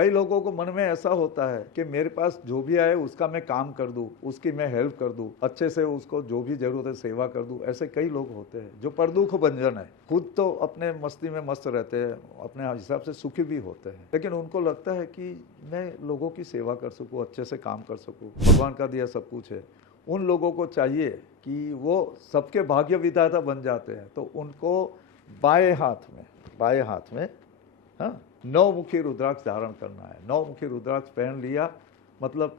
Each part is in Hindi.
कई लोगों को मन में ऐसा होता है कि मेरे पास जो भी आए उसका मैं काम कर दूं, उसकी मैं हेल्प कर दूं, अच्छे से उसको जो भी जरूरत है सेवा कर दूं। ऐसे कई लोग होते हैं जो परदुख भंजन है, खुद तो अपने मस्ती में मस्त रहते हैं, अपने हिसाब से सुखी भी होते हैं, लेकिन उनको लगता है कि मैं लोगों की सेवा कर सकूं, अच्छे से काम कर सकूं, भगवान का दिया सब कुछ है। उन लोगों को चाहिए कि वो सबके भाग्य विधाता बन जाते हैं, तो उनको बाएं हाथ में हाँ, 9 मुखी रुद्राक्ष धारण करना है। 9 मुखी रुद्राक्ष पहन लिया मतलब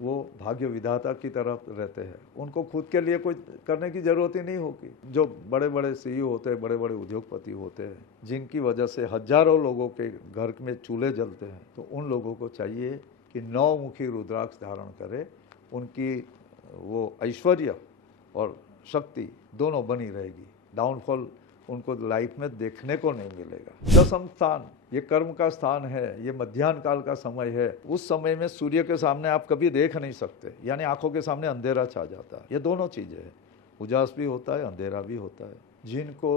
वो भाग्य विधाता की तरफ रहते हैं। उनको खुद के लिए कोई करने की जरूरत ही नहीं होगी। जो बड़े बड़े सीईओ होते हैं, बड़े बड़े उद्योगपति होते हैं, जिनकी वजह से हजारों लोगों के घर में चूल्हे जलते हैं, तो उन लोगों को चाहिए कि 9 मुखी रुद्राक्ष धारण करें। उनकी वो ऐश्वर्य और शक्ति दोनों बनी रहेगी। डाउनफॉल उनको लाइफ में देखने को नहीं मिलेगा। दसम स्थान ये कर्म का स्थान है, ये मध्याह्न काल का समय है। उस समय में सूर्य के सामने आप कभी देख नहीं सकते, यानी आंखों के सामने अंधेरा छा जाता है। ये दोनों चीजें हैं, उजास भी होता है, अंधेरा भी होता है। जिनको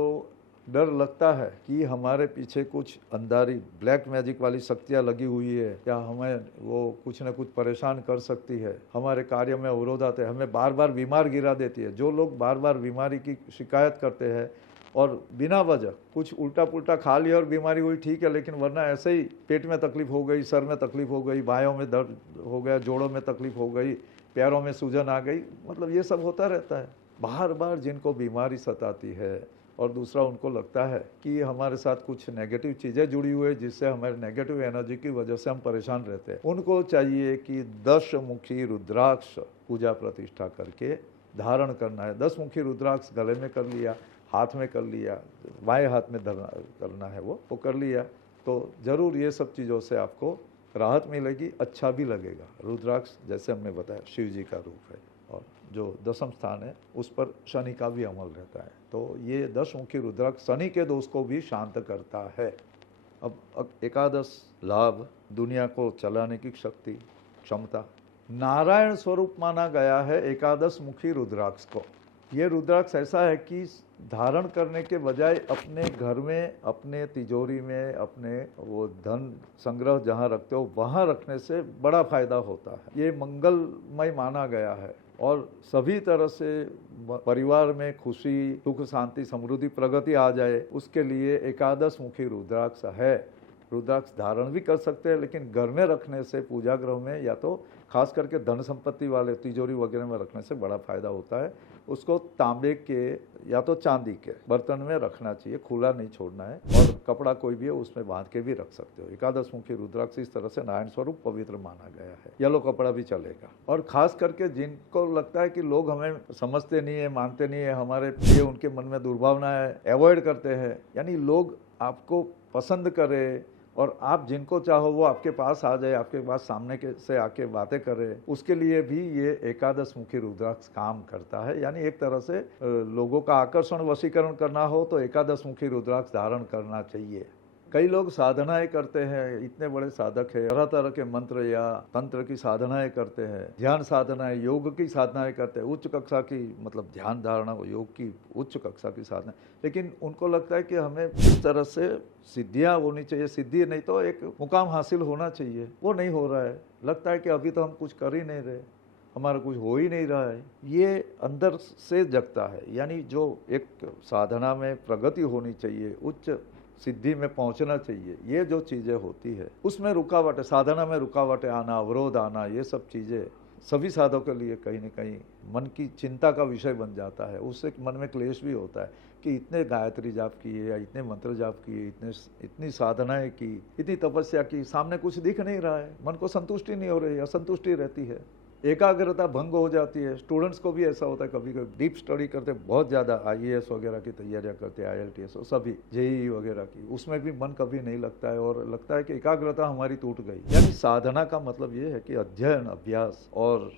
डर लगता है कि हमारे पीछे कुछ अंधारी ब्लैक मैजिक वाली शक्तियाँ लगी हुई है, या हमें वो कुछ न कुछ परेशान कर सकती है, हमारे कार्य में अवरोध आते हैं, हमें बार बार बीमार गिरा देती है। जो लोग बार बार बीमारी की शिकायत करते हैं और बिना वजह कुछ उल्टा पुल्टा खा लिया और बीमारी हुई, ठीक है, लेकिन वरना ऐसे ही पेट में तकलीफ हो गई, सर में तकलीफ हो गई, बाहों में दर्द हो गया, जोड़ों में तकलीफ हो गई, पैरों में सूजन आ गई, मतलब ये सब होता रहता है बार बार। जिनको बीमारी सताती है और दूसरा उनको लगता है कि हमारे साथ कुछ नेगेटिव चीज़ें जुड़ी हुई है, जिससे हमारे नेगेटिव एनर्जी की वजह से हम परेशान रहते हैं, उनको चाहिए कि 10 मुखी रुद्राक्ष पूजा प्रतिष्ठा करके धारण करना है। 10 मुखी रुद्राक्ष गले में कर लिया, हाथ में कर लिया, बाएं हाथ में धरना करना है, वो कर लिया, तो ज़रूर ये सब चीज़ों से आपको राहत मिलेगी, अच्छा भी लगेगा। रुद्राक्ष जैसे हमने बताया शिव जी का रूप है, और जो दसम स्थान है उस पर शनि का भी अमल रहता है, तो ये 10 मुखी रुद्राक्ष शनि के दोष को भी शांत करता है। अब एकादश लाभ, दुनिया को चलाने की शक्ति, क्षमता, नारायण स्वरूप माना गया है एकादश मुखी रुद्राक्ष को। ये रुद्राक्ष ऐसा है कि धारण करने के बजाय अपने घर में, अपने तिजोरी में, अपने वो धन संग्रह जहाँ रखते हो वहाँ रखने से बड़ा फायदा होता है। ये मंगलमय माना गया है और सभी तरह से परिवार में खुशी, सुख, शांति, समृद्धि, प्रगति आ जाए, उसके लिए एकादश मुखी रुद्राक्ष है। रुद्राक्ष धारण भी कर सकते हैं, लेकिन घर में रखने से, पूजा गृह में, या तो खास करके धन संपत्ति वाले तिजोरी वगैरह में रखने से बड़ा फायदा होता है। उसको तांबे के या तो चांदी के बर्तन में रखना चाहिए, खुला नहीं छोड़ना है, और कपड़ा कोई भी है उसमें बांध के भी रख सकते हो। एकादश मुखी रुद्राक्ष इस तरह से नारायण स्वरूप पवित्र माना गया है। येलो कपड़ा भी चलेगा। और खास करके जिनको लगता है कि लोग हमें समझते नहीं है, मानते नहीं है, हमारे लिए उनके मन में दुर्भावना है, अवॉइड करते हैं, यानी लोग आपको पसंद करें और आप जिनको चाहो वो आपके पास आ जाए, आपके पास सामने के से आके बातें करे, उसके लिए भी ये एकादश मुखी रुद्राक्ष काम करता है। यानी एक तरह से लोगों का आकर्षण, वशीकरण करना हो तो एकादश मुखी रुद्राक्ष धारण करना चाहिए। कई लोग साधनाएं करते हैं, इतने बड़े साधक है, तरह तरह के मंत्र या तंत्र की साधनाएं करते हैं, ध्यान साधनाएं, योग की साधनाएं करते हैं, उच्च कक्षा की, मतलब ध्यान धारणा, योग की उच्च कक्षा की साधना, लेकिन उनको लगता है कि हमें इस तरह से सिद्धियां होनी चाहिए, सिद्धि नहीं तो एक मुकाम हासिल होना चाहिए, वो नहीं हो रहा है। लगता है कि अभी तो हम कुछ कर ही नहीं रहे, हमारा कुछ हो ही नहीं रहा है, ये अंदर से जगता है। यानी जो एक साधना में प्रगति होनी चाहिए, उच्च सिद्धि में पहुंचना चाहिए, ये जो चीज़ें होती है उसमें रुकावटें, साधना में रुकावटें आना, अवरोध आना, ये सब चीज़ें सभी साधकों के लिए कहीं न कहीं मन की चिंता का विषय बन जाता है। उससे मन में क्लेश भी होता है कि इतने गायत्री जाप किए या इतने मंत्र जाप किए, इतनी साधनाएं की, इतनी तपस्या की, सामने कुछ दिख नहीं रहा है, मन को संतुष्टि नहीं हो रही है, असंतुष्टि रहती है, एकाग्रता भंग हो जाती है। स्टूडेंट्स को भी ऐसा होता है, कभी कभी डीप स्टडी करते, बहुत ज़्यादा IAS वगैरह की तैयारियां करते हैं, IELTS और सभी JEE वगैरह की, उसमें भी मन कभी नहीं लगता है और लगता है कि एकाग्रता हमारी टूट गई। यानी साधना का मतलब ये है कि अध्ययन, अभ्यास और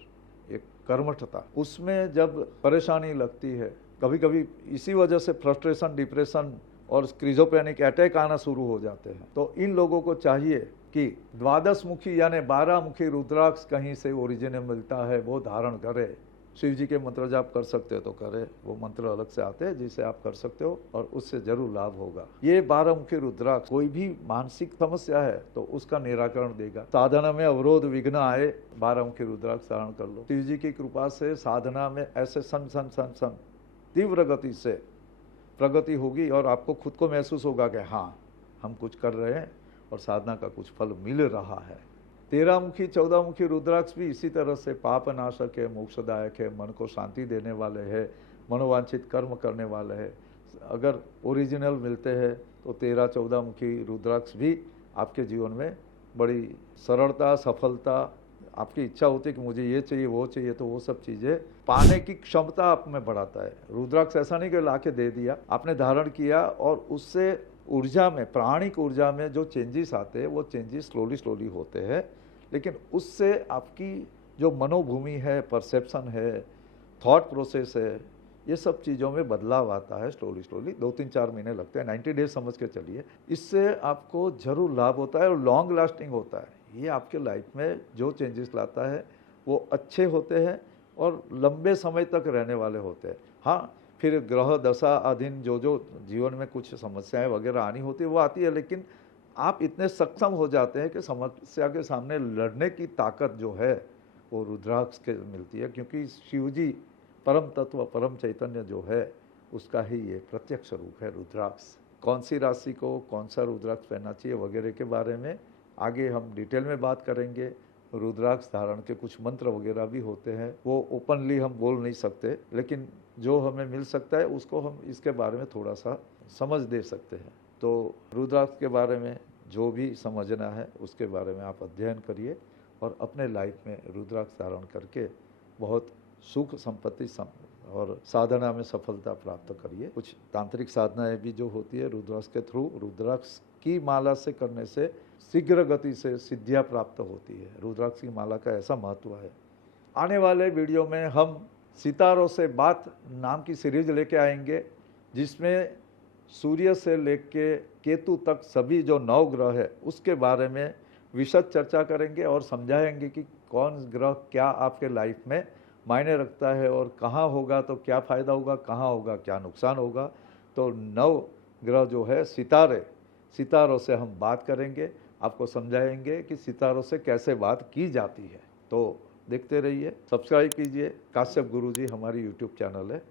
एक कर्मठता, उसमें जब परेशानी लगती है, कभी कभी इसी वजह से फ्रस्ट्रेशन, डिप्रेशन और स्क्रीजोपेनिक अटैक आना शुरू हो जाते हैं, तो इन लोगों को चाहिए कि 12 मुखी यानी 12 मुखी रुद्राक्ष कहीं से ओरिजिन मिलता है वो धारण करे। शिव जी के मंत्र जाप कर सकते हो तो करें, वो मंत्र अलग से आते हैं जिसे आप कर सकते हो और उससे जरूर लाभ होगा। ये 12 मुखी रुद्राक्ष कोई भी मानसिक समस्या है तो उसका निराकरण देगा। साधना में अवरोध विघ्न आए, 12 मुखी रुद्राक्ष धारण कर लो। शिव जी की कृपा से साधना में ऐसे सन तीव्र गति से प्रगति होगी और आपको खुद को महसूस होगा कि हाँ, हम कुछ कर रहे हैं और साधना का कुछ फल मिल रहा है। 13 मुखी 14 मुखी रुद्राक्ष भी इसी तरह से पाप नाशक है, मोक्षदायक है, मन को शांति देने वाले हैं, मनोवांछित कर्म करने वाले हैं। अगर ओरिजिनल मिलते हैं तो 13-14 मुखी रुद्राक्ष भी आपके जीवन में बड़ी सरलता, सफलता, आपकी इच्छा होती है कि मुझे ये चाहिए वो चाहिए, तो वो सब चीज़ें पाने की क्षमता आप में बढ़ाता है। रुद्राक्ष ऐसा नहीं कि ला के दे दिया, आपने धारण किया और उससे ऊर्जा में, प्राणिक ऊर्जा में जो चेंजेस आते हैं वो चेंजेस स्लोली होते हैं, लेकिन उससे आपकी जो मनोभूमि है, परसेप्शन है, थॉट प्रोसेस है, ये सब चीज़ों में बदलाव आता है स्लोली। 2-3-4 महीने लगते हैं, 90 डेज समझ के चलिए। इससे आपको जरूर लाभ होता है और लॉन्ग लास्टिंग होता है। ये आपके लाइफ में जो चेंजेस लाता है वो अच्छे होते हैं और लंबे समय तक रहने वाले होते हैं। हाँ, फिर ग्रह दशा अधीन जो जीवन में कुछ समस्याएं वगैरह आनी होती है वो आती है, लेकिन आप इतने सक्षम हो जाते हैं कि समस्या के सामने लड़ने की ताकत जो है वो रुद्राक्ष के मिलती है, क्योंकि शिव जी परम तत्व, परम चैतन्य जो है उसका ही ये प्रत्यक्ष रूप है रुद्राक्ष। कौन सी राशि को कौन सा रुद्राक्ष पहनना चाहिए वगैरह के बारे में आगे हम डिटेल में बात करेंगे। रुद्राक्ष धारण के कुछ मंत्र वगैरह भी होते हैं, वो ओपनली हम बोल नहीं सकते, लेकिन जो हमें मिल सकता है उसको हम इसके बारे में थोड़ा सा समझ दे सकते हैं। तो रुद्राक्ष के बारे में जो भी समझना है उसके बारे में आप अध्ययन करिए और अपने लाइफ में रुद्राक्ष धारण करके बहुत सुख संपत्ति और साधना में सफलता प्राप्त करिए। कुछ तांत्रिक साधनाएं भी जो होती है रुद्राक्ष के थ्रू, रुद्राक्ष की माला से करने से शीघ्र गति से सिद्धियां प्राप्त होती है। रुद्राक्ष की माला का ऐसा महत्व है। आने वाले वीडियो में हम सितारों से बात नाम की सीरीज लेके आएंगे, जिसमें सूर्य से लेके केतु तक सभी जो 9 ग्रह है उसके बारे में विशद चर्चा करेंगे और समझाएंगे कि कौन ग्रह क्या आपके लाइफ में मायने रखता है और कहाँ होगा तो क्या फ़ायदा होगा, कहाँ होगा क्या नुकसान होगा। तो 9 ग्रह जो है सितारों से हम बात करेंगे, आपको समझाएंगे कि सितारों से कैसे बात की जाती है। तो देखते रहिए, सब्सक्राइब कीजिए। काश्यप गुरुजी हमारी यूट्यूब चैनल है।